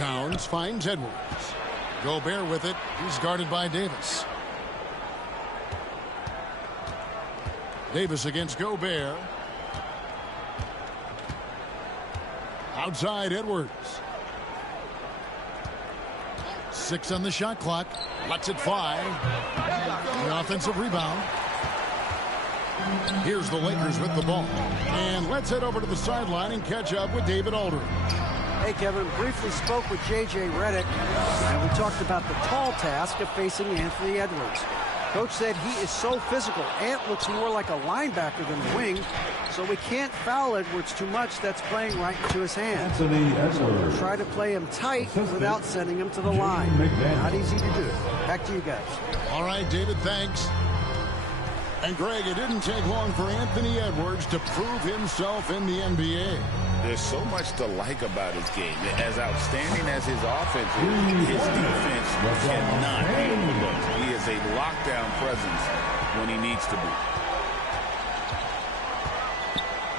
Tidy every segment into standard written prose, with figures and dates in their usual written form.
Towns finds Edwards. Gobert with it. He's guarded by Davis. Davis against Gobert. Outside Edwards. 6 on the shot clock. Lets it fly. The offensive rebound. Here's the Lakers with the ball. And let's head over to the sideline and catch up with David Aldridge. Hey, Kevin, briefly spoke with J.J. Redick, and we talked about the tall task of facing Anthony Edwards. Coach said he is so physical. Ant looks more like a linebacker than a wing, so we can't foul Edwards too much. That's playing right into his hands. Anthony Edwards. Try to play him tight without sending him to the line. Not easy to do. Back to you guys. All right, David, thanks. And Greg, it didn't take long for Anthony Edwards to prove himself in the NBA. There's so much to like about his game. As outstanding as his offense is, his defense cannot be overlooked. He is a lockdown presence when he needs to be.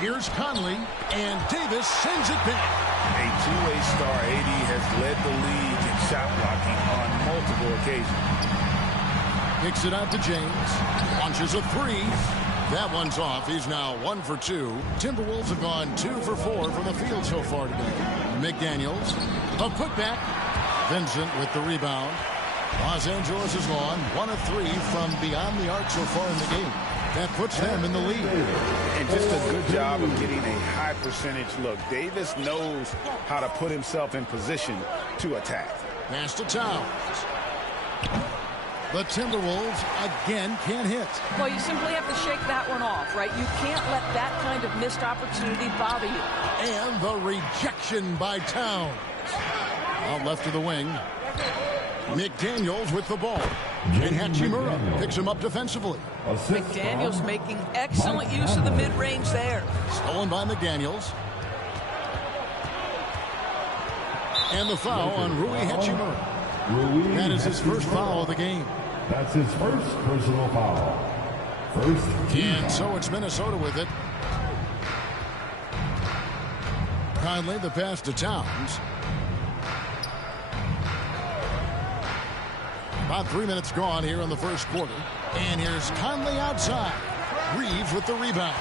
Here's Conley, and Davis sends it back. A two-way star, AD has led the league in shot blocking on multiple occasions. Kicks it out to James. Launches a three. That one's off. He's now 1 for 2. Timberwolves have gone 2 for 4 from the field so far today. McDaniels. A putback. Vincent with the rebound. Los Angeles has gone 1 of 3 from beyond the arc so far in the game. That puts them in the lead. And just a good job of getting a high percentage look. Davis knows how to put himself in position to attack. Pass to Towns. The Timberwolves again can't hit. Well, you simply have to shake that one off, right? You can't let that kind of missed opportunity bother you. And the rejection by Towns. Out left to the wing. McDaniels with the ball. And Hachimura picks him up defensively. McDaniels making excellent use of the mid-range there. Stolen by McDaniels. And the foul on Rui Hachimura. That is his first foul of the game. That's his first personal foul. And so it's Minnesota with it. Conley, the pass to Towns. About 3 minutes gone here in the first quarter. And here's Conley outside. Reeves with the rebound.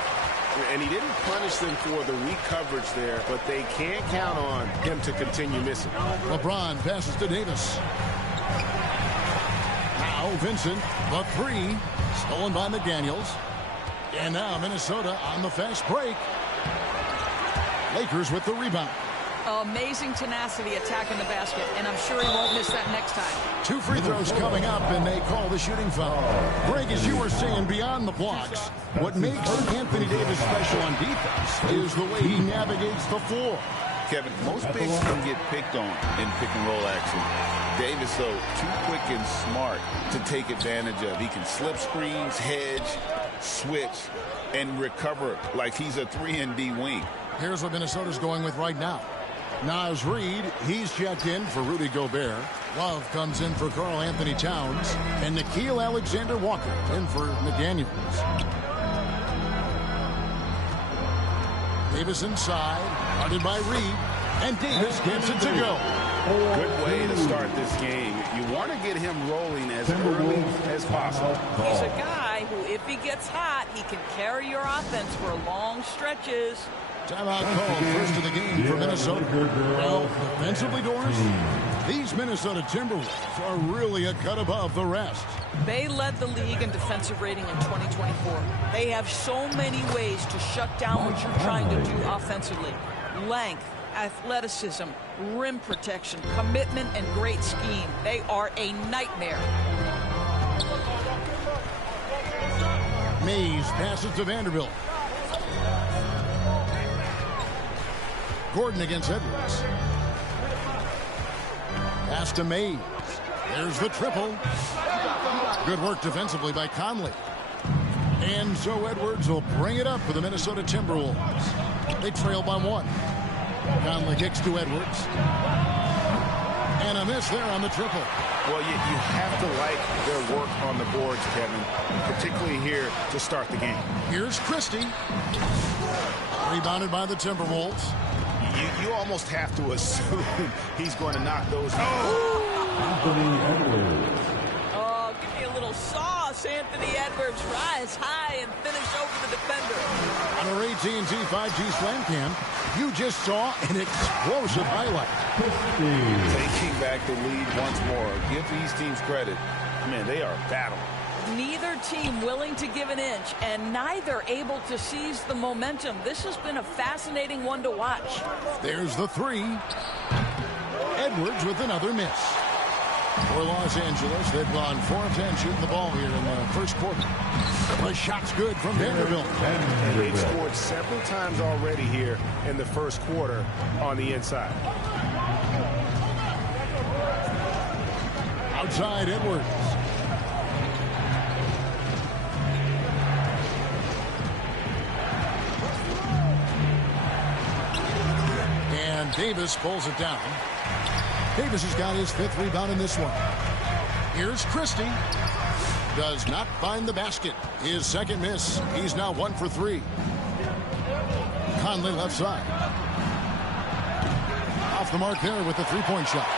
And he didn't punish them for the weak coverage there, but they can't count on him to continue missing. LeBron passes to Davis. Now Vincent, the three, stolen by McDaniels. And now Minnesota on the fast break. Lakers with the rebound. Amazing tenacity attacking the basket, and I'm sure he won't miss that next time. 2 free throws coming up, and they call the shooting foul. Greg, as you were saying, beyond the blocks, what makes Anthony Davis special on defense is the way he navigates the floor. Kevin, most bigs can get picked on in pick-and-roll action. Davis, though, too quick and smart to take advantage of. He can slip screens, hedge, switch, and recover like he's a 3-and-D wing. Here's what Minnesota's going with right now. Naz Reid, he's checked in for Rudy Gobert. Love comes in for Karl Anthony Towns. And Nickeil Alexander-Walker in for McDaniels. Davis inside, guarded by Reid. And Davis gets it to go. Good way to start this game. You want to get him rolling as early as possible. He's a guy who, if he gets hot, he can carry your offense for long stretches. Timeout called first of the game for Minnesota. Well, defensively, Doris, these Minnesota Timberwolves are really a cut above the rest. They led the league in defensive rating in 2024. They have so many ways to shut down what you're trying to do offensively. Length, athleticism, rim protection, commitment, and great scheme. They are a nightmare. Mays passes to Vanderbilt. Gordon against Edwards. Pass to Mays. There's the triple. Good work defensively by Conley. And so Edwards will bring it up for the Minnesota Timberwolves. They trail by 1. Conley kicks to Edwards. And a miss there on the triple. Well, you have to like their work on the boards, Kevin, particularly here to start the game. Here's Christie. Rebounded by the Timberwolves. You almost have to assume he's going to knock those. Anthony Edwards. Oh, give me a little sauce. Anthony Edwards rise high and finish over the defender. On our AT&T 5G Slam Cam, you just saw an explosive highlight. Taking back the lead once more. Give these teams credit. Man, they are battling. Neither team willing to give an inch, and neither able to seize the momentum. This has been a fascinating one to watch. There's the three. Edwards with another miss. For Los Angeles, they've gone 4 of 10 shooting the ball here in the first quarter. The shot's good from Vanderbilt. And they've scored several times already here in the first quarter on the inside. Outside Edwards. And Davis pulls it down. Davis has got his 5th rebound in this one. Here's Christie. Does not find the basket. His 2nd miss. He's now 1 for 3. Conley left side. Off the mark there with the 3-point shot.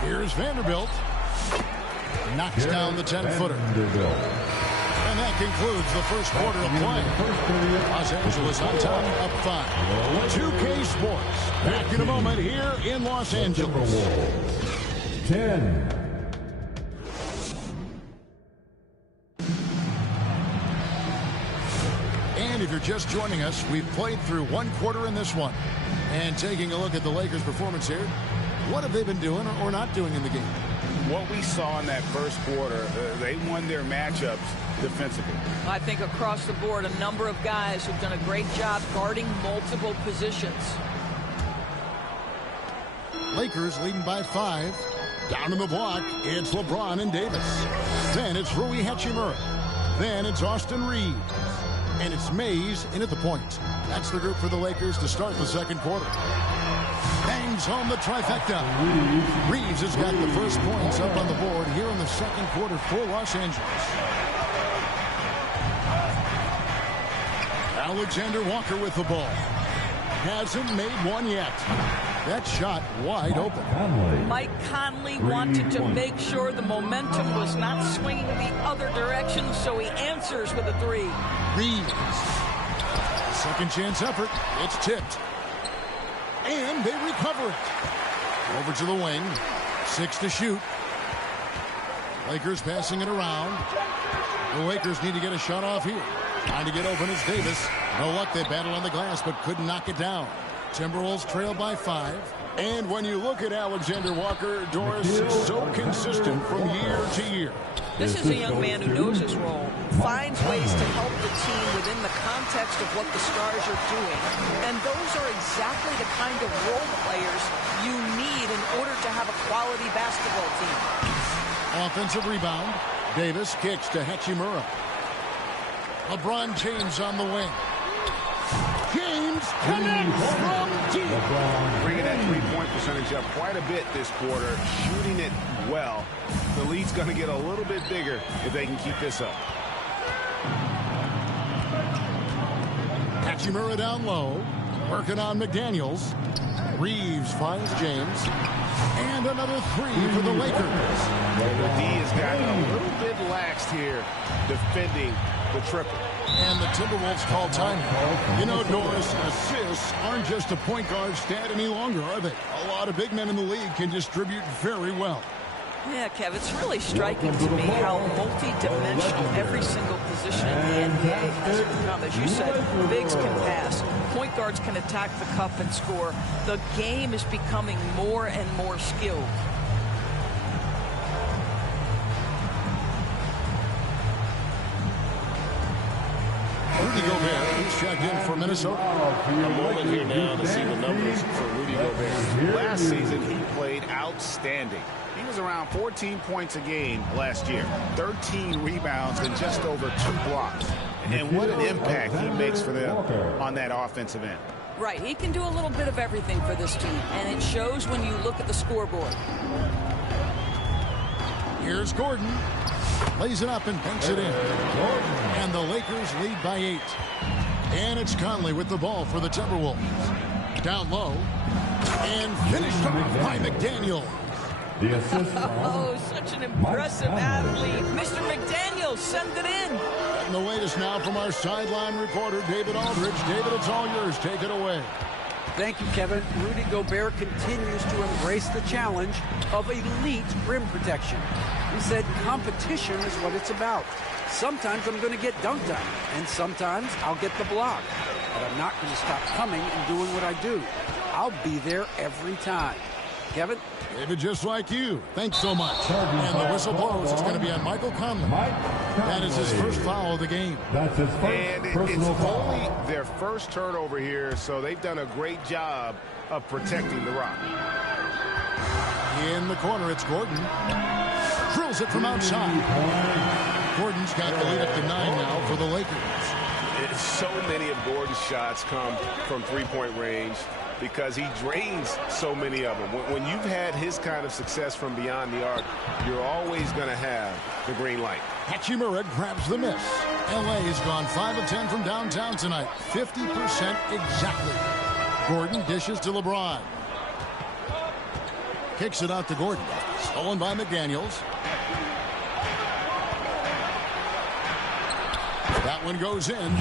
Here's Vanderbilt. Knocks down the 10-footer. And that concludes the first quarter of play. Los Angeles on top, up 5. 2K Sports. Back in a moment here in Los Angeles. 10. And if you're just joining us, we've played through 1 quarter in this one. And taking a look at the Lakers' performance here, what have they been doing or not doing in the game? What we saw in that first quarter, they won their matchups defensively. I think across the board, a number of guys who've done a great job guarding multiple positions. Lakers leading by 5. Down in the block, it's LeBron and Davis. Then it's Rui Hachimura. Then it's Austin Reeves. And it's Mays in at the point. That's the group for the Lakers to start the second quarter. Bangs home the trifecta. Reeves has got the first points up on the board here in the second quarter for Los Angeles. Alexander Walker with the ball. Hasn't made one yet. That shot wide open. Mike Conley wanted to make sure the momentum was not swinging the other direction, so he answers with a 3. Reeves. Second chance effort. It's tipped. And they recover it. Over to the wing. 6 to shoot. Lakers passing it around. The Lakers need to get a shot off here. Trying to get open is Davis. No luck. They battled on the glass but couldn't knock it down. Timberwolves trail by 5. And when you look at Alexander Walker, Doris, so consistent from year to year. This is a young man who knows his role, finds ways to help the team within the context of what the Stars are doing. And those are exactly the kind of role players you need in order to have a quality basketball team. Offensive rebound. Davis kicks to Hachimura. LeBron James on the wing. James connects from deep. Bringing that 3-point percentage up quite a bit this quarter, shooting it well. The lead's going to get a little bit bigger if they can keep this up. Hachimura down low, working on McDaniels. Reeves finds James. And another 3 for the Lakers. The D has gotten a little bit laxed here defending the triple. And the Timberwolves call timeout. You know, Doris, assists aren't just a point guard stat any longer, are they? A lot of big men in the league can distribute very well. Yeah, Kev, it's really striking to me how multi-dimensional every single position in the NBA has become. As you said, bigs can pass, point guards can attack the cup and score. The game is becoming more and more skilled. Rudy Gobert, he's checked in for Minnesota. A moment here now to see the numbers for Rudy Gobert. Last season, he played outstanding. He was around 14 points a game last year, 13 rebounds, and just over 2 blocks. And what an impact he makes for them on that offensive end. Right, he can do a little bit of everything for this team, and it shows when you look at the scoreboard. Here's Gordon. Lays it up and banks it in. And the Lakers lead by 8. And it's Conley with the ball for the Timberwolves. Down low. And finished off by McDaniel. The assist Oh, such an impressive athlete. Mr. McDaniel sent it in. And the latest now from our sideline reporter, David Aldridge. David, it's all yours. Take it away. Thank you, Kevin. Rudy Gobert continues to embrace the challenge of elite rim protection. He said competition is what it's about. Sometimes I'm going to get dunked on, and sometimes I'll get the block. But I'm not going to stop coming and doing what I do. I'll be there every time. Kevin? David, just like you. Thanks so much. And the whistle blows. It's going to be on Michael Conley. That is his first foul of the game. That's his first And it's personal foul. only their first turnover here, so they've done a great job of protecting the rock. In the corner, it's Gordon. Drills it from outside. Gordon's got the lead up to 9 now for the Lakers. So many of Gordon's shots come from three-point range because he drains so many of them. When you've had his kind of success from beyond the arc, you're always going to have the green light. Hachimura grabs the miss. LA's gone 5 of 10 from downtown tonight. 50% exactly. Gordon dishes to LeBron. Kicks it out to Gordon. Stolen by McDaniels. That one goes in.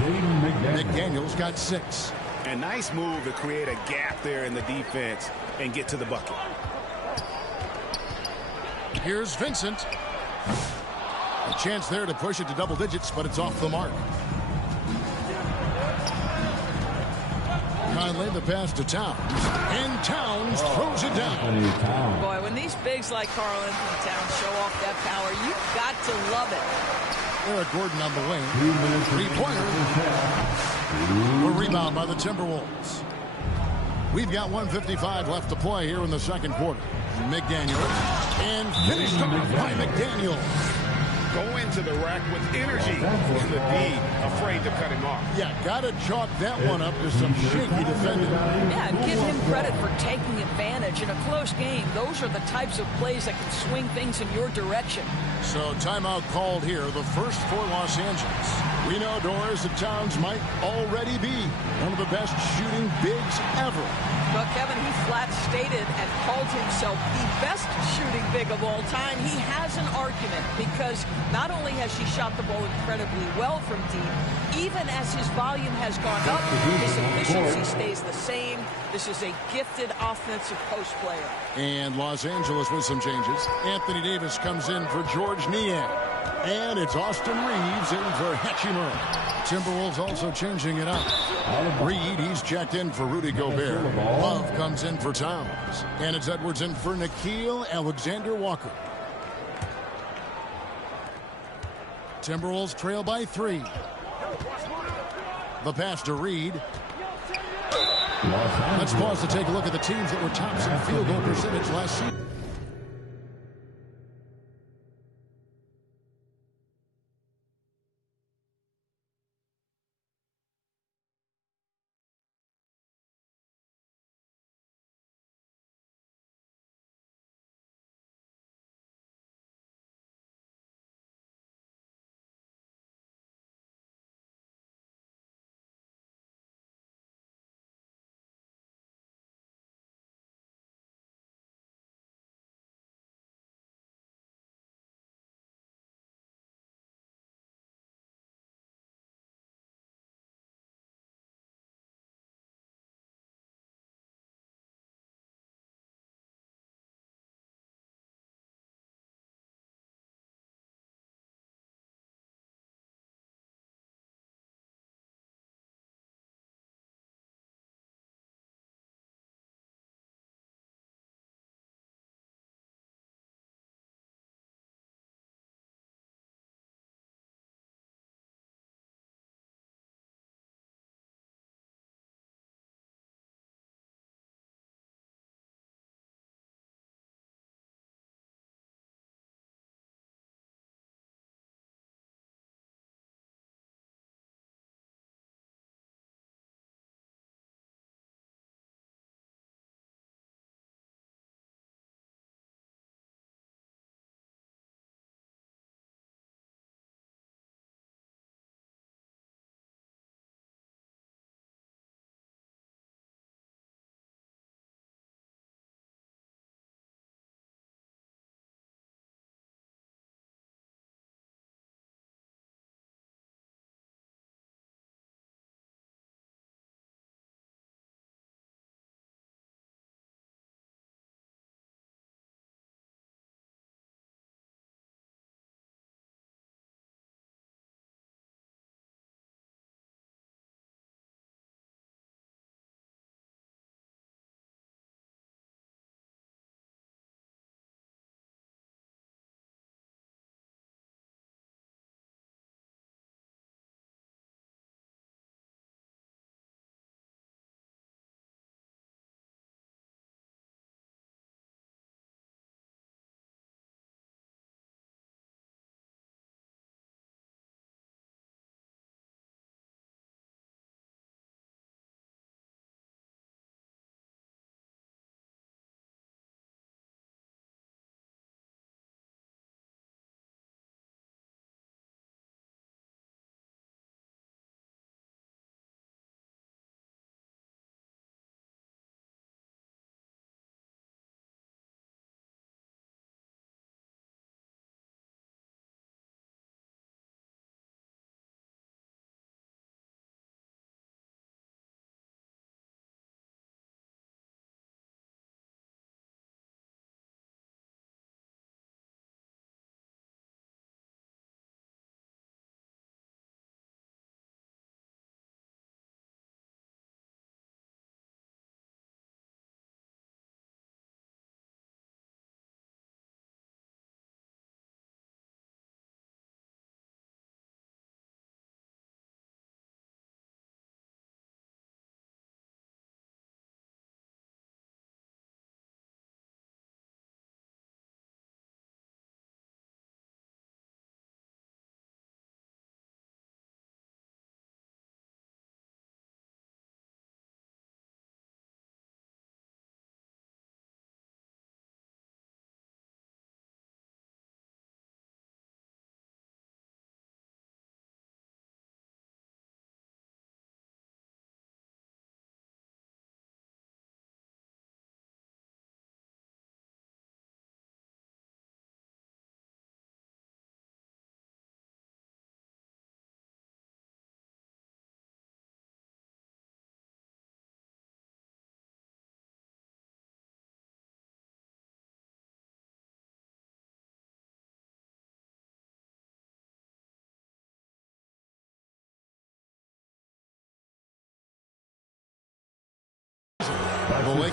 McDaniels got 6. A nice move to create a gap there in the defense and get to the bucket. Here's Vincent. A chance there to push it to double digits, but it's off the mark. Conley, the pass to Towns. And Towns throws it down. Boy, when these bigs like Karl Anthony Towns show off that power, you've got to love it. Eric Gordon on the wing. Three-pointer. A rebound by the Timberwolves. We've got 1:55 left to play here in the second quarter. McDaniel. And finished off by McDaniel. Go into the rack with energy in the D, afraid to cut him off. Yeah, got to chalk that one up to some shaky defending. Yeah, and give him credit for taking advantage in a close game. Those are the types of plays that can swing things in your direction. So timeout called here, the first for Los Angeles. We know, Doris, that Towns might already be one of the best shooting bigs ever. But Kevin, he flat stated and called himself the best shooting big of all time. He has an argument because not only has he shot the ball incredibly well from deep, even as his volume has gone up, his efficiency stays the same. This is a gifted offensive post player. And Los Angeles with some changes. Anthony Davis comes in for George Niang. And it's Austin Reeves in for Hachimura. Timberwolves also changing it up. Reed, he's checked in for Rudy Gobert. Love comes in for Towns. And it's Edwards in for Nickeil Alexander-Walker. Timberwolves trail by 3. The pass to Reed. Let's pause to take a look at the teams that were tops in field goal percentage last season.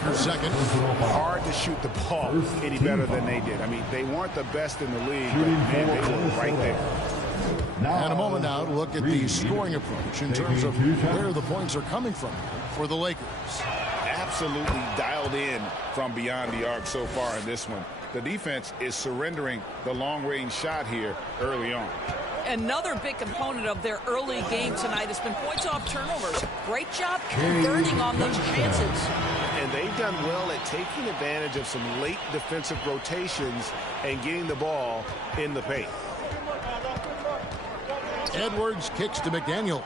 Lakers second. Hard to shoot the ball any better than they did. I mean, they weren't the best in the league, but man, they were right there. And a moment now to look at the scoring approach in terms of where the points are coming from for the Lakers. Absolutely dialed in from beyond the arc so far in this one. The defense is surrendering the long-range shot here early on. Another big component of their early game tonight has been points off turnovers. Great job converting on those chances. And they've done well at taking advantage of some late defensive rotations and getting the ball in the paint. Edwards kicks to McDaniels.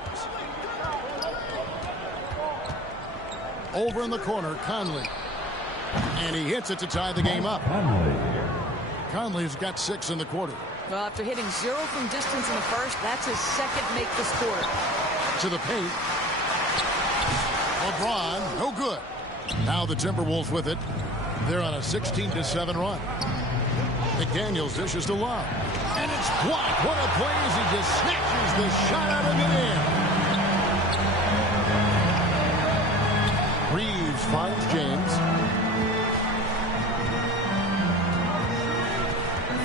Over in the corner, Conley. And he hits it to tie the game up. Conley's got 6 in the quarter. Well, after hitting 0 from distance in the first, that's his second make this quarter. To the paint. LeBron, no good. Now the Timberwolves with it. They're on a 16-7 run. McDaniels dishes to Love. And it's blocked. What a play as he just snatches the shot out of the air. Reeves finds James.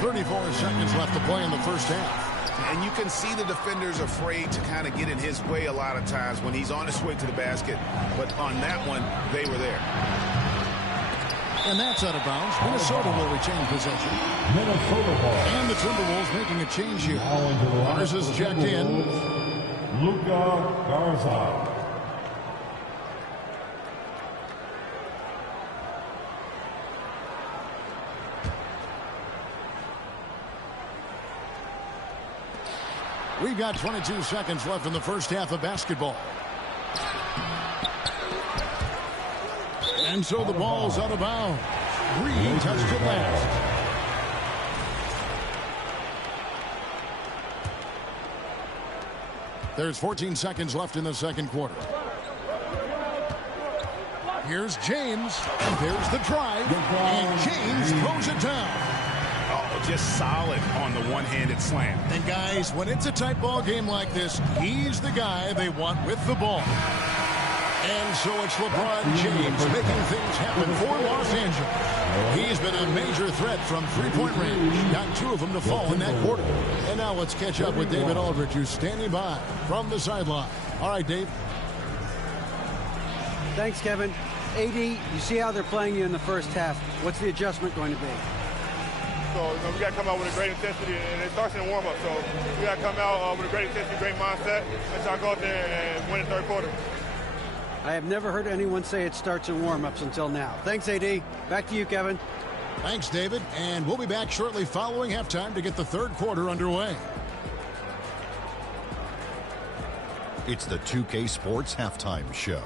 34 seconds left to play in the first half. And you can see the defenders afraid to kind of get in his way a lot of times when he's on his way to the basket. But on that one, they were there. And that's out of bounds. Minnesota will retain possession. Minnesota ball. And the Timberwolves making a change here. Garza's checked in. Luka Garza. We've got 22 seconds left in the first half of basketball. And so the ball's out of bounds. Reed touched it last. There's 14 seconds left in the second quarter. Here's James. And there's the drive. And James throws it down. Oh, just solid on the one-handed slam. And guys, when it's a tight ball game like this, he's the guy they want with the ball. And so it's LeBron James making things happen for Los Angeles. He's been a major threat from three-point range. Got 2 of them to fall in that quarter. And now let's catch up with David Aldridge, who's standing by from the sideline. All right, Dave. Thanks, Kevin. AD, you see how they're playing you in the first half. What's the adjustment going to be? So, we got to come out with a great intensity, and it starts in the warm-up. So, we got to come out with a great intensity, great mindset, and try to go out there and win the third quarter. I have never heard anyone say it starts in warm-ups until now. Thanks, AD. Back to you, Kevin. Thanks, David. And we'll be back shortly following halftime to get the third quarter underway. It's the 2K Sports Halftime Show.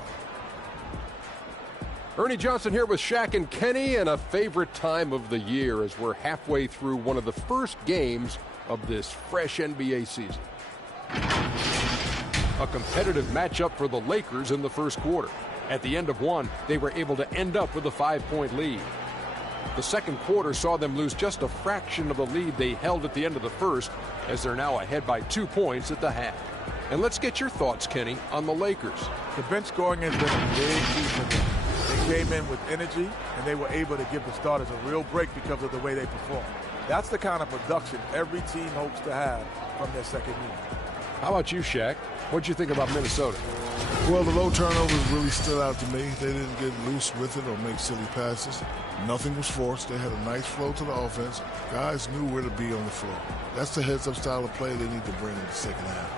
Ernie Johnson here with Shaq and Kenny, and a favorite time of the year as we're halfway through one of the first games of this fresh NBA season. A competitive matchup for the Lakers in the first quarter. At the end of one, they were able to end up with a 5-point lead. The second quarter saw them lose just a fraction of the lead they held at the end of the first, as they're now ahead by 2 points at the half. And let's get your thoughts, Kenny, on the Lakers. The bench scoring has been a big key for them. They came in with energy, and they were able to give the starters a real break because of the way they performed. That's the kind of production every team hopes to have from their second unit. How about you, Shaq? What'd you think about Minnesota? Well, the low turnovers really stood out to me. They didn't get loose with it or make silly passes. Nothing was forced. They had a nice flow to the offense. Guys knew where to be on the floor. That's the heads-up style of play they need to bring in the second half.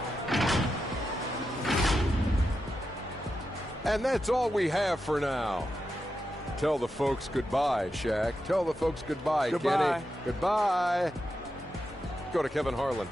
And that's all we have for now. Tell the folks goodbye, Shaq. Tell the folks goodbye, Goodbye. Kenny. Goodbye. Go to Kevin Harlan.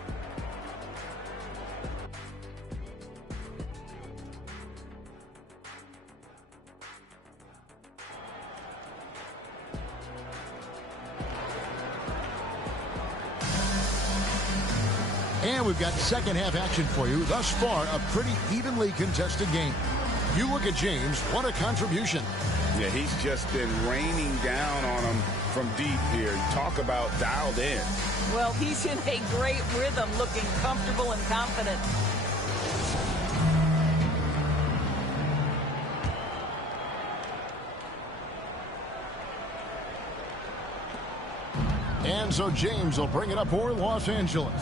And we've got second half action for you. Thus far, a pretty evenly contested game. You look at James, what a contribution. Yeah, he's just been raining down on them from deep here. Talk about dialed in. Well, he's in a great rhythm, looking comfortable and confident. And so James will bring it up for Los Angeles.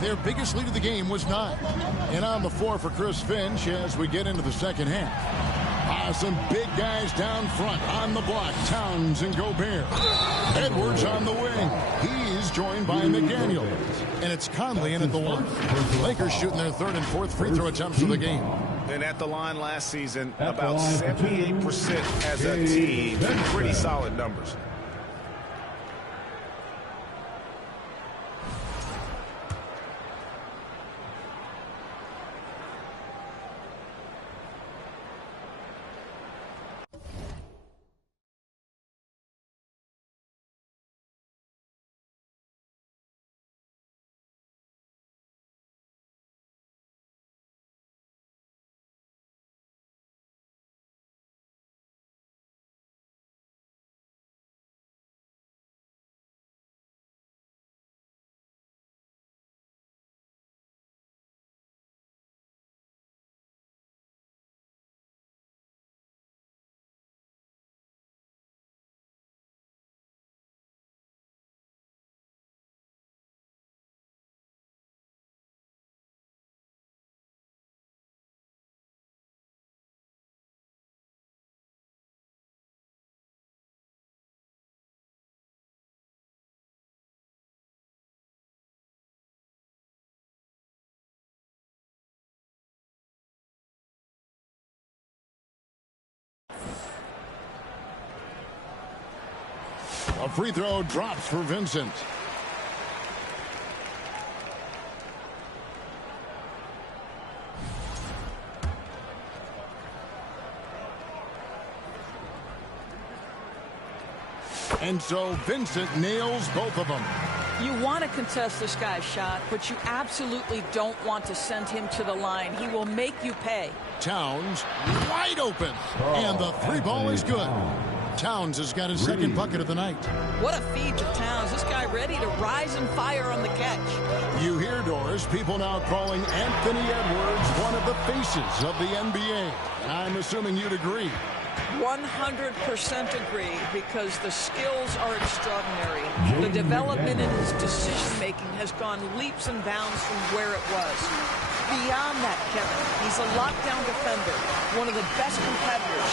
Their biggest lead of the game was 9. And on the floor for Chris Finch as we get into the second half. Some big guys down front on the block. Towns and Gobert. Edwards on the wing. He's joined by McDaniels. And it's Conley in at the line. Lakers shooting their 3rd and 4th free throw attempts of the game. And at the line last season, about 78% as a team. Pretty solid numbers. A free throw drops for Vincent. And so Vincent nails both of them. You want to contest this guy's shot, but you absolutely don't want to send him to the line. He will make you pay. Towns wide open. And the 3 ball is good. Towns has got his second bucket of the night. What a feed to Towns. This guy ready to rise and fire on the catch. You hear, Doris, people now calling Anthony Edwards one of the faces of the NBA. I'm assuming you'd agree. 100% agree, because the skills are extraordinary. The development in his decision-making has gone leaps and bounds from where it was. Beyond that, Kevin, he's a lockdown defender, one of the best competitors,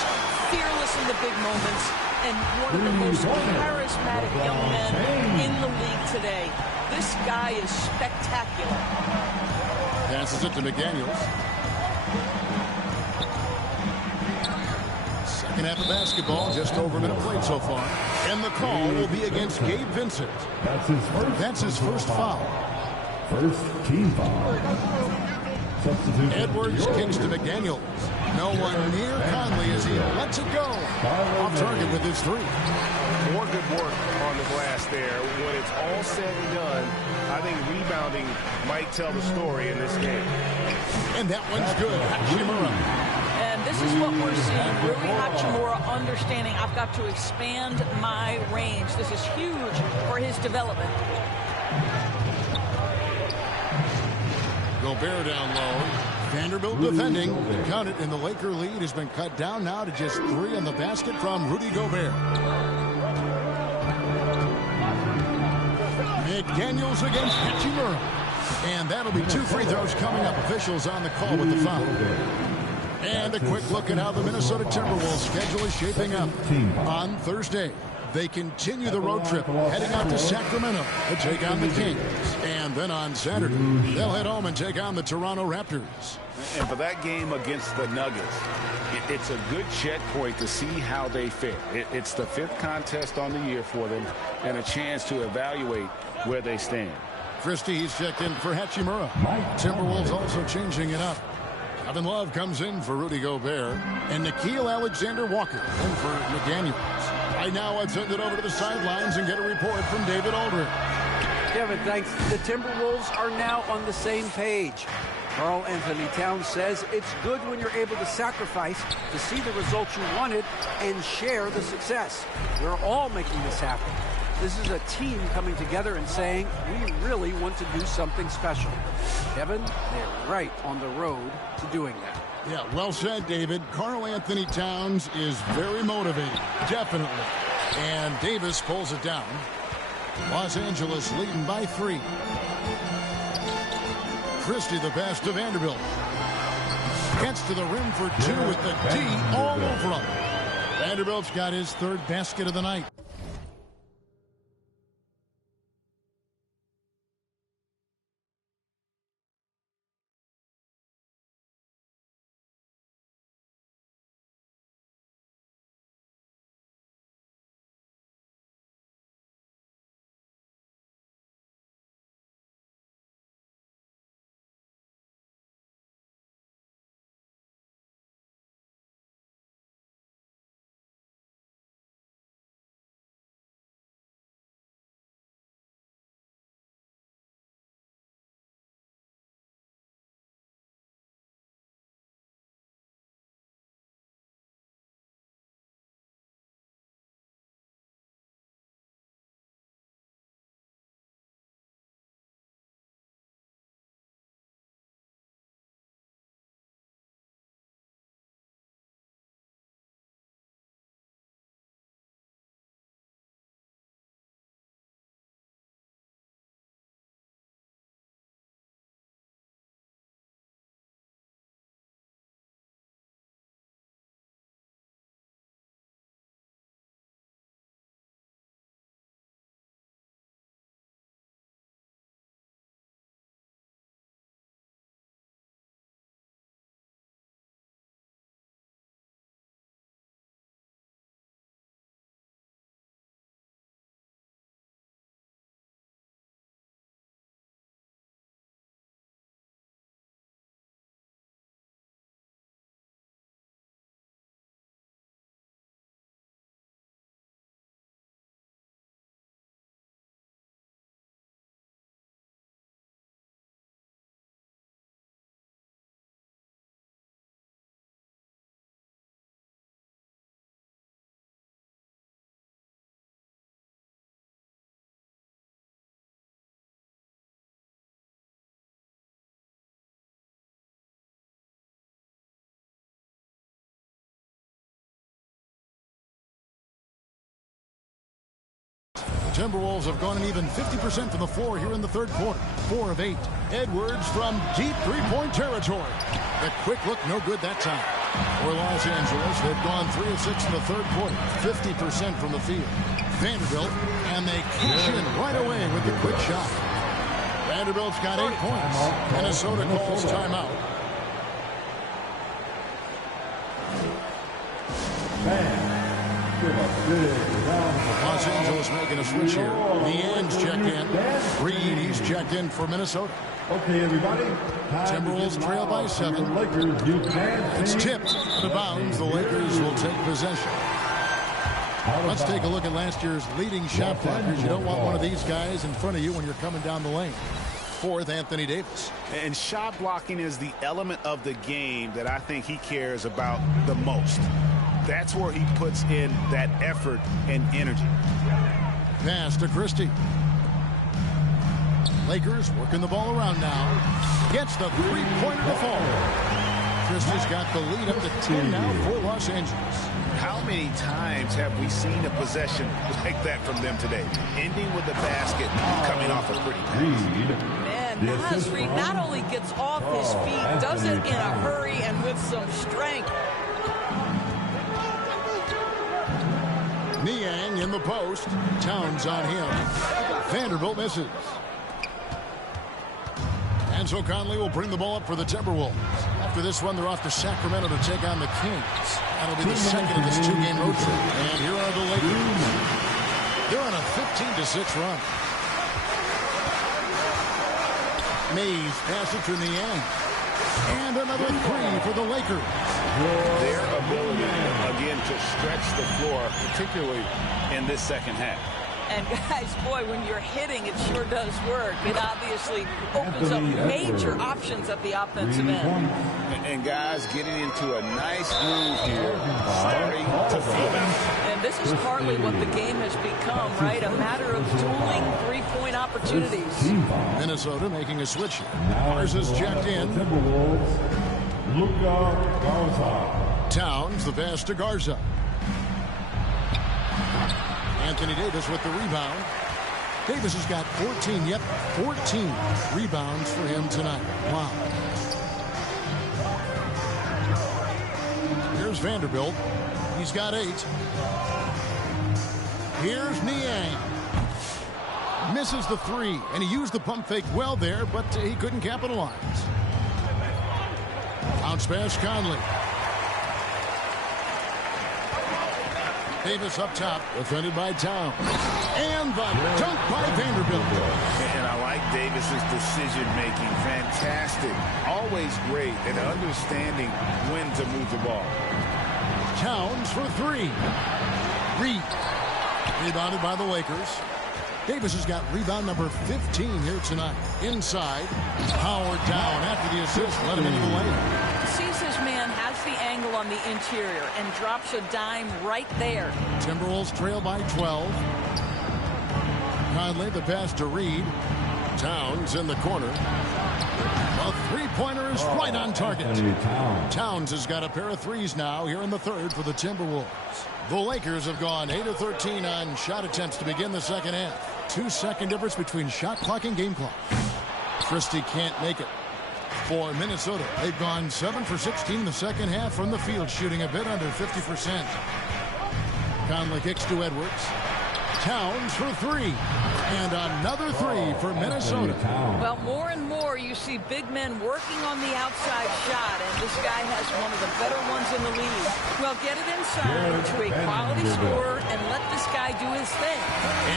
fearless in the big moments, and one of the most charismatic young men in the league today. This guy is spectacular. Passes it to McDaniels. Second half of basketball, just over a minute played so far. And the call will be against Gabe Vincent. That's his first foul. First team foul. Edwards kicks to McDaniels. No one near Conley as he lets it go. Off target with his 3. More good work on the glass there. When it's all said and done, I think rebounding might tell the story in this game. And that one's good. Hachimura. And this is what we're seeing. Rui Hachimura understanding I've got to expand my range. This is huge for his development. Gobert down low. Vanderbilt defending. Count it, and the Laker lead has been cut down now to just 3 on the basket from Rudy Gobert. McDaniels against Hachimura. And that'll be 2 free throws coming up. Officials on the call with the foul. And a quick look at how the Minnesota Timberwolves schedule is shaping up. On Thursday, they continue the road trip, heading out to Sacramento to take on the Kings. And then on Saturday, they'll head home and take on the Toronto Raptors. And for that game against the Nuggets, it's a good checkpoint to see how they fare. It's the 5th contest on the year for them, and a chance to evaluate where they stand. Christie, he's checked in for Hachimura. Timberwolves also changing it up. Kevin Love comes in for Rudy Gobert, and Nickeil Alexander-Walker in for McDaniels. Right now, I'd send it over to the sidelines and get a report from David Aldridge. Kevin, thanks. The Timberwolves are now on the same page. Karl Anthony Towns says it's good when you're able to sacrifice to see the results you wanted and share the success. We're all making this happen. This is a team coming together and saying, we really want to do something special. Kevin, they're right on the road to doing that. Yeah, well said, David. Karl Anthony Towns is very motivated, definitely. And Davis pulls it down. Los Angeles leading by 3. Christie the pass to Vanderbilt. Gets to the rim for 2 with the D all over him. Vanderbilt's got his 3rd basket of the night. The Timberwolves have gone an even 50% from the floor here in the 3rd quarter. 4 of 8. Edwards from deep 3-point territory. The quick look, no good that time. For Los Angeles, they've gone 3 of 6 in the 3rd quarter. 50% from the field. Vanderbilt, and they cash in right away with the quick shot. Vanderbilt's got 8 points. Minnesota calls timeout. Los Angeles making a switch here. Niang's checked in. Reed, he's checked in for Minnesota. Okay, everybody. Timberwolves trail by 7. It's tipped out of bounds. The Lakers will take possession. Let's take a look at last year's leading shot blockers. You don't want one of these guys in front of you when you're coming down the lane. 4th, Anthony Davis. And shot blocking is the element of the game that I think he cares about the most. That's where he puts in that effort and energy. Pass to Christie. Lakers working the ball around now. Gets the 3-pointer to fall. Christie's got the lead up to 10 now for Los Angeles. How many times have we seen a possession like that from them today? Ending with the basket, coming off a pretty pass. Man, Naz Reid not only gets off his feet, does it in a hurry and with some strength. Niang in the post. Towns on him. Vanderbilt misses. And so Conley will bring the ball up for the Timberwolves. After this one, they're off to Sacramento to take on the Kings. That'll be the second of this 2-game road trip. And here are the Lakers. They're on a 15-6 run. Mays passes to Niang. And another 3 for the Lakers. Their ability, again, to stretch the floor, particularly in this second half. And guys, boy, when you're hitting, it sure does work. It obviously opens up major options at the offensive end. And guys, getting into a nice groove here, starting to feel it. And this is partly what the game has become, right? A matter of dueling 3-point opportunities. Minnesota making a switch here. Mars is checked in. Towns, the pass to Garza. Anthony Davis with the rebound. Davis has got 14, 14 rebounds for him tonight. Wow. Here's Vanderbilt. He's got 8. Here's Niang. Misses the 3, and he used the pump fake well there, but he couldn't capitalize. Bounce pass, Conley. Davis up top, defended by Towns. And the dunk by Vanderbilt. And I like Davis's decision-making. Fantastic. Always great at understanding when to move the ball. Towns for 3. Reed. Rebounded by the Lakers. Davis has got rebound number 15 here tonight. Inside. Howard down after the assist. Let him into the lane. Sees his man, has the angle on the interior, and drops a dime right there. Timberwolves trail by 12. Conley, the pass to Reed. Towns in the corner. A three-pointer is right on target. Towns has got a pair of threes now here in the third for the Timberwolves. The Lakers have gone 8 of 13 on shot attempts to begin the second half. 2-second difference between shot clock and game clock. Christie can't make it. For Minnesota, they've gone 7 for 16 in the second half from the field, shooting a bit under 50%. Conley kicks to Edwards. Towns for 3. And another 3 for Minnesota. Well, more and more you see big men working on the outside shot, and this guy has one of the better ones in the league. Well, get it inside to a quality scorer and let this guy do his thing.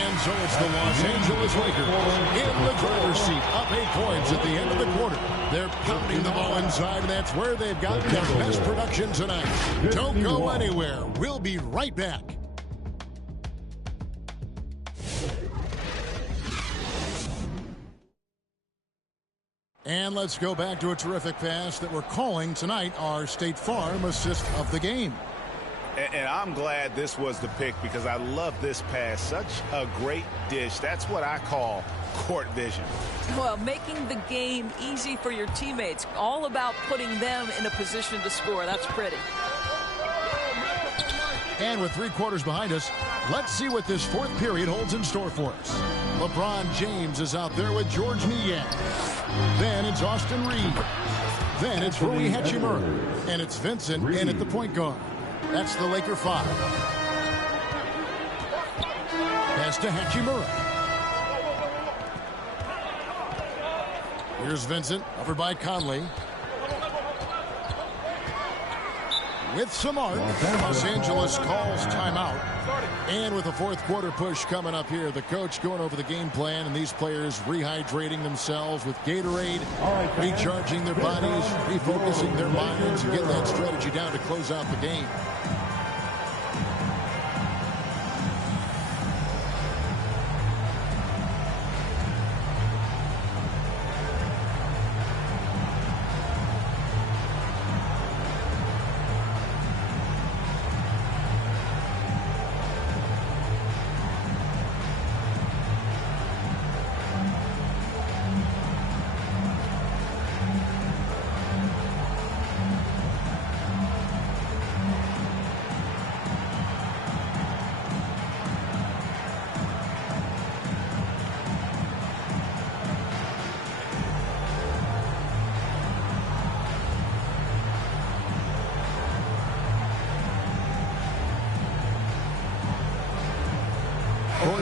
And so it's the Los Angeles Lakers in the driver's seat, up 8 points at the end of the quarter. They're pounding the ball inside, and that's where they've got their best production tonight. Don't go anywhere. We'll be right back. And let's go back to a terrific pass that we're calling tonight our State Farm assist of the game. And I'm glad this was the pick because I love this pass. Such a great dish. That's what I call court vision. Well, making the game easy for your teammates. All about putting them in a position to score. That's pretty. And with 3 quarters behind us, let's see what this fourth period holds in store for us. LeBron James is out there with George Niang. Then it's Austin Reed. Then it's Rui Hachimura. And it's Vincent in at the point guard. That's the Laker 5. Pass to Hachimura. Here's Vincent, covered by Conley. With some arc, Los Angeles calls timeout. And with the fourth quarter push coming up here, the coach going over the game plan and these players rehydrating themselves with Gatorade, recharging their bodies, refocusing their minds, and getting that strategy down to close out the game.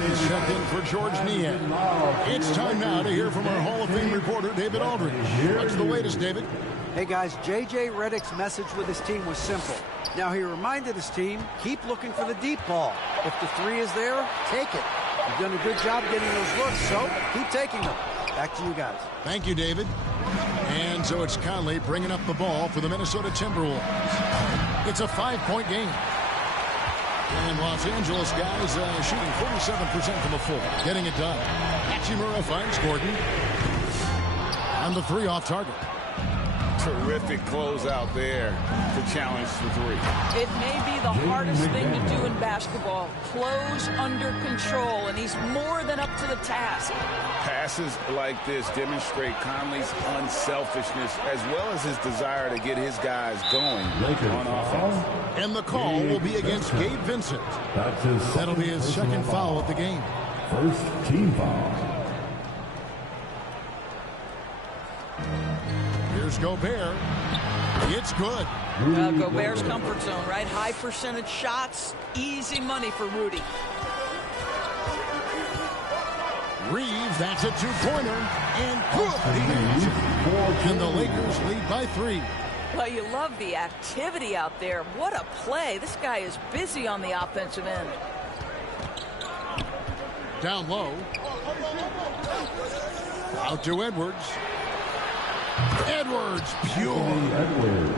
Is checked in for George Niang. It's time now to hear from our Hall of Fame reporter, David Aldridge. What's the latest, David? Hey, guys, J.J. Redick's message with his team was simple. Now, he reminded his team, keep looking for the deep ball. If the 3 is there, take it. You've done a good job getting those looks, so keep taking them. Back to you guys. Thank you, David. And so it's Conley bringing up the ball for the Minnesota Timberwolves. It's a 5-point game. And Los Angeles guys shooting 47% from the floor, getting it done. Hachimura finds Gordon. On the 3 off target. Terrific closeout there to challenge the 3. It may be the hardest thing to do in basketball. Close under control, and he's more than up to the task. Passes like this demonstrate Conley's unselfishness as well as his desire to get his guys going on offense. And the call will be against Gabe Vincent. That'll be his second foul of the game. First team foul. Here's Gobert. It's good. Gobert's comfort zone, right? High percentage shots, easy money for Rudy. Reeves, that's a two-pointer, and good. He is. And the Lakers lead by 3. Well, you love the activity out there. What a play. This guy is busy on the offensive end. Down low. Out to Edwards. Edwards, pure.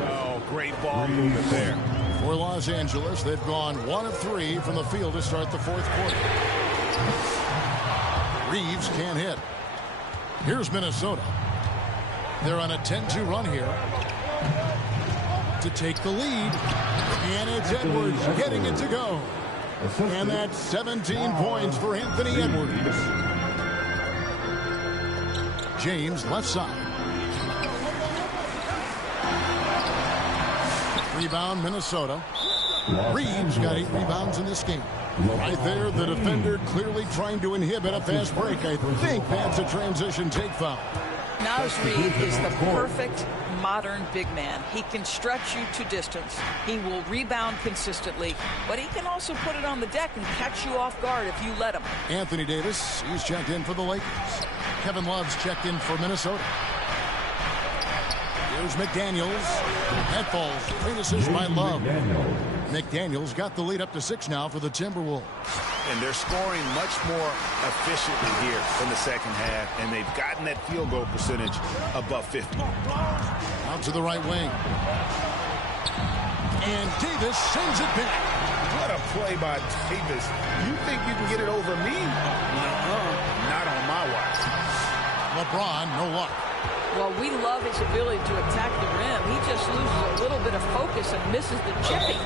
Oh, great ball movement there. For Los Angeles, they've gone 1 of 3 from the field to start the 4th quarter. Reeves can't hit. Here's Minnesota. They're on a 10-2 run here to take the lead. And it's Edwards getting it to go. And that's 17 points for Anthony Edwards. James, left side. Rebound, Minnesota. Reeves got 8 rebounds in this game. Right there, the defender clearly trying to inhibit a fast break. I think that's a transition take foul. Naz Reid is the perfect modern big man. He can stretch you to distance. He will rebound consistently, but he can also put it on the deck and catch you off guard if you let him. Anthony Davis, he's checked in for the Lakers. Kevin Love's checked in for Minnesota. Here's McDaniels. That falls. Great assist by Love. McDaniels got the lead up to 6 now for the Timberwolves. And they're scoring much more efficiently here in the second half, and they've gotten that field goal percentage above 50. Out to the right wing. And Davis sends it back. What a play by Davis. You think you can get it over me? Not on my watch. LeBron, no luck. Well, we love his ability to attack the rim. He just loses a little bit of focus and misses the chipping.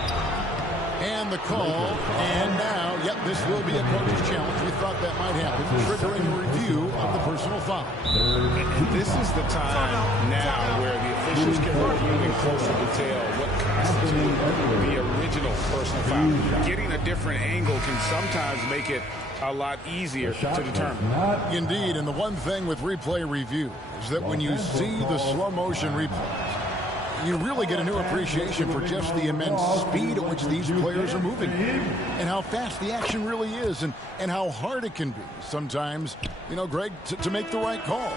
And the call, and now, yep, this will be a coach's challenge. We thought that might happen, triggering a review of the personal foul. And this is the time now where the officials can review in closer detail what constitutes the original personal foul. Getting a different angle can sometimes make it a lot easier to determine. Indeed, and the one thing with replay review is that when you see the slow motion replays, you really get a new appreciation for just the immense speed at which these players are moving and how fast the action really is and how hard it can be sometimes, you know, Greg, to make the right call.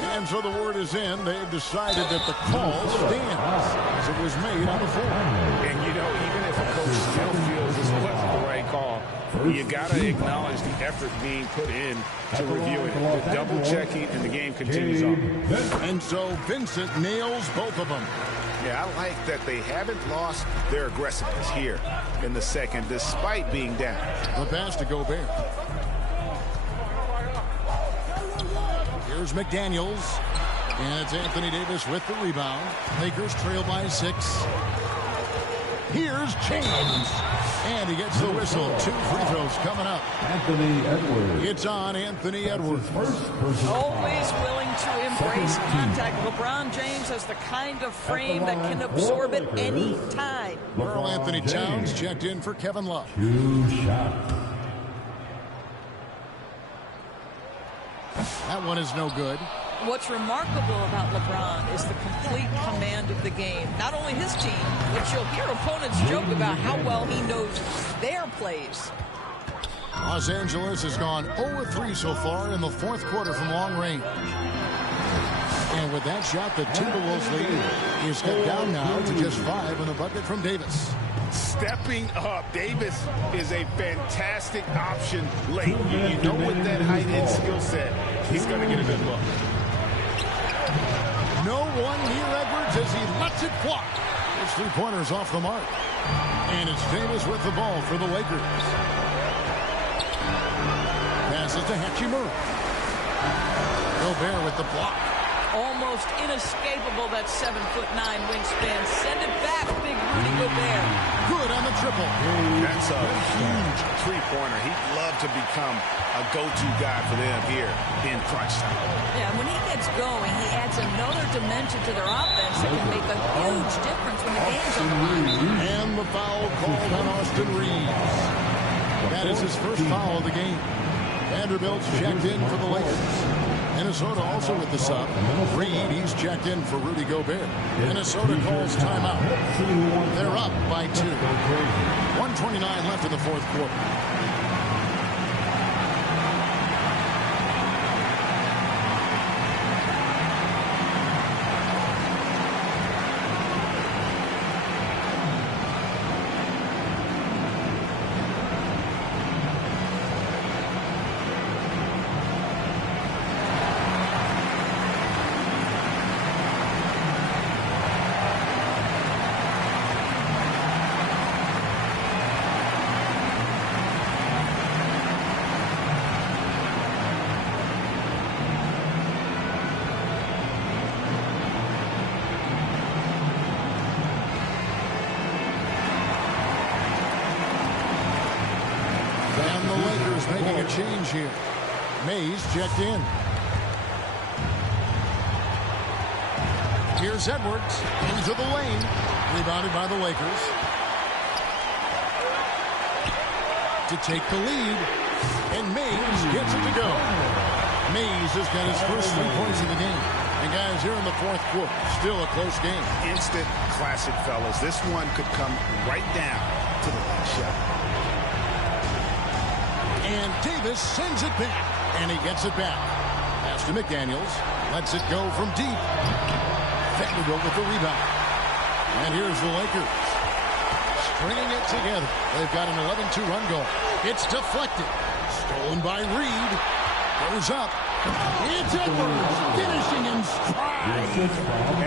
And so the word is in. They've decided that the call stands as it was made on the floor. And, you know, even if a coach still feels this wasn't the right call, you got to acknowledge the effort being put in to review it. The double checking, and the game continues on. And so Vincent nails both of them. Yeah, I like that they haven't lost their aggressiveness here in the second, despite being down. The pass to Gobert. Here's McDaniels. And it's Anthony Davis with the rebound. Lakers trail by 6. Here's James. And he gets the whistle. 2 free throws coming up. Anthony Edwards. It's on Anthony Edwards. Always willing to embrace contact. LeBron James has the kind of frame that can absorb it any time. Earl Anthony Towns checked in for Kevin Love. 2 shots. That one is no good. What's remarkable about LeBron is the complete command of the game. Not only his team, but you'll hear opponents joke about how well he knows their plays. Los Angeles has gone 0-3 so far in the 4th quarter from long range. And with that shot, the Timberwolves lead is cut down now to just 5 in the bucket from Davis. Stepping up, Davis is a fantastic option late. You know, with that height and skill set, he's going to get a good look. No one near Edwards as he lets it fly. His 3-pointers off the mark. And it's Davis with the ball for the Lakers. Passes to Hachimura. Gobert with the block. Almost inescapable, that 7'9" wingspan. Send it back, big Rudy Gobert. Good on the triple. That's a huge three-pointer. He'd love to become a go-to guy for them here in crunch time. Yeah, when he gets going, he adds another dimension to their offense that can make a huge difference when the game's on the line. And the foul called on Austin Reeves. That is his first foul of the game. Vanderbilt's checked in for the Lakers. Minnesota also with the sub. Reed, he's checked in for Rudy Gobert. Minnesota calls timeout. They're up by 2. 1:29 left in the fourth quarter. Making a change here. Mays checked in. Here's Edwards into the lane. Rebounded by the Lakers. To take the lead. And Mays gets it to go. Mays has got his first 3 points of the game. And guys, here in the fourth quarter, still a close game. Instant classic, fellas. This one could come right down to the last shot. And Davis sends it back. And he gets it back. Pass to McDaniels. Lets it go from deep. Vanderbilt with the rebound. And here's the Lakers. Stringing it together. They've got an 11-2 run goal. It's deflected. Stolen by Reed. Goes up. It's Edwards finishing in stride.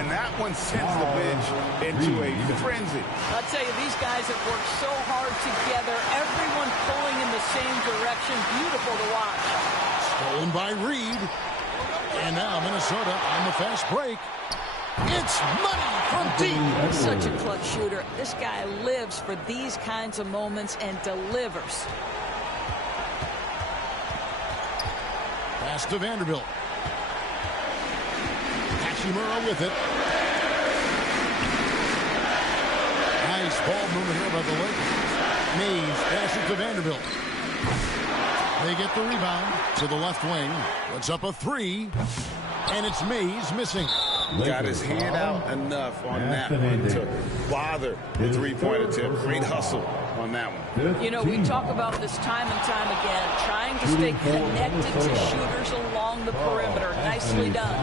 And that one sends the bench into a frenzy. I'll tell you, these guys have worked so hard together. Everyone pulling in the same direction. Beautiful to watch. Stolen by Reed. And now Minnesota on the fast break. It's money from deep. Such a clutch shooter. This guy lives for these kinds of moments and delivers. Pass to Vanderbilt. Hachimura with it. Nice ball movement here by the Lakers. Mays passes to Vanderbilt. They get the rebound to the left wing. Puts up a 3. And it's Mays missing. Got his hand out enough on that one to bother the three-point attempt. Great hustle on that one. You know, we talk about this time and time again, trying to stay connected to shooters along the perimeter. Nicely done.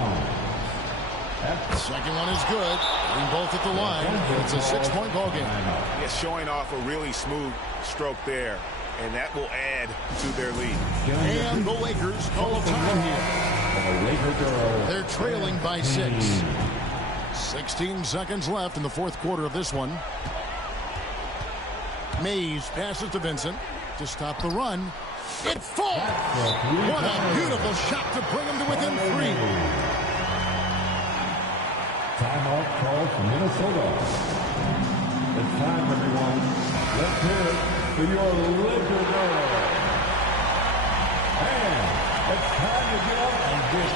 The second one is good. Getting both at the line. It's a 6-point ball game. Yeah, showing off a really smooth stroke there, and that will add to their lead. And the Lakers call time here. They're trailing by 6. 16 seconds left in the fourth quarter of this one. Mays passes to Vincent to stop the run. It falls. What a beautiful shot to bring him to within 3. Timeout call from Minnesota. It's time, everyone. Let's hear it for your Laker girl. And it's time to get up and get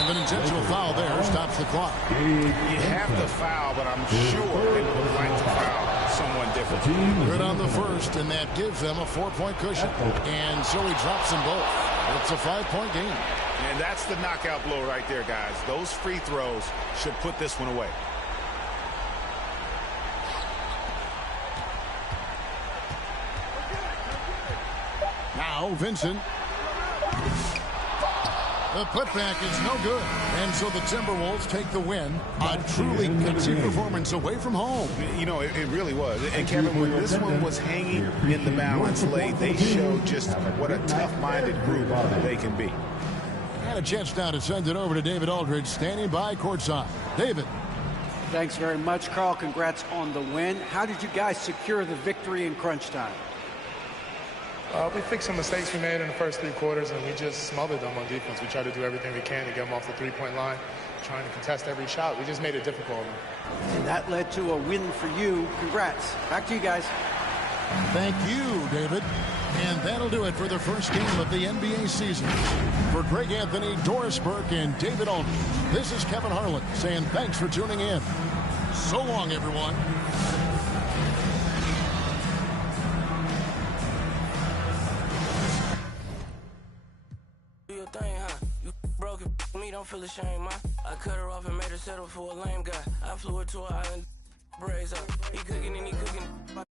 And an intentional foul there stops the clock. You have to foul, but I'm sure they would like to foul someone different. Good on the first, and that gives them a 4-point cushion. And so he drops them both. It's a 5-point game. And that's the knockout blow right there, guys. Those free throws should put this one away. Now Vincent. The putback is no good. And so the Timberwolves take the win. A truly good team performance away from home. You know, it really was. And Kevin, when this one was hanging in the balance late, they showed just what a tough-minded group they can be. And a chance now to send it over to David Aldridge, standing by courtside. David. Thanks very much, Carl. Congrats on the win. How did you guys secure the victory in crunch time? We fixed some mistakes we made in the first 3 quarters, and we just smothered them on defense. We tried to do everything we can to get them off the three-point line, trying to contest every shot. We just made it difficult. And that led to a win for you. Congrats. Back to you guys. Thank you, David. And that'll do it for the first game of the NBA season. For Greg Anthony, Doris Burke, and David Aldridge, this is Kevin Harlan saying thanks for tuning in. So long, everyone. your thing, huh? You broke it, me, don't feel ashamed, man. I cut her off and made her settle for a lame guy. I flew her to an island, braids up. He cooking and he cooking.